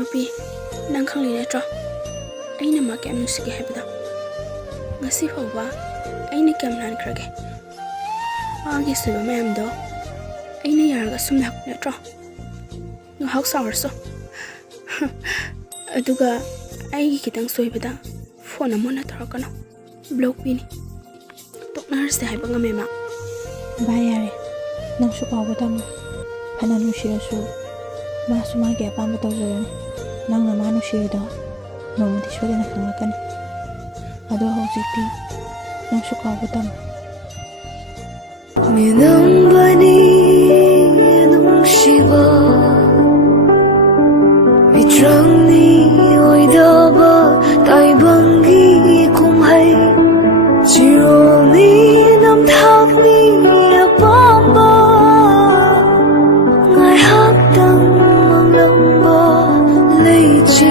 Nupi, nang khangli netro. Aina ma kem nusige hebda. Ngasi phawa aina kem nan krage. Agi suba mayam do. Aina yarga sumnak netro. Ngahak sawarso. Aduga aigi kitang soibada phone amona tharakano. Block pini. Toknar se haiba ngame ma. Bayare. Nang su kawo tamo. Hana nushirasu. Masu magi apamba tawjorani. Nang na manu shirida. Nomadi shodana kangakani. Ado hojikti. Nang su kawo tamo. Minambani nung shiva Mitrangni oidaba taibangi kumhai Chironi namthakni apamba Ngai hakdang manglamba leichi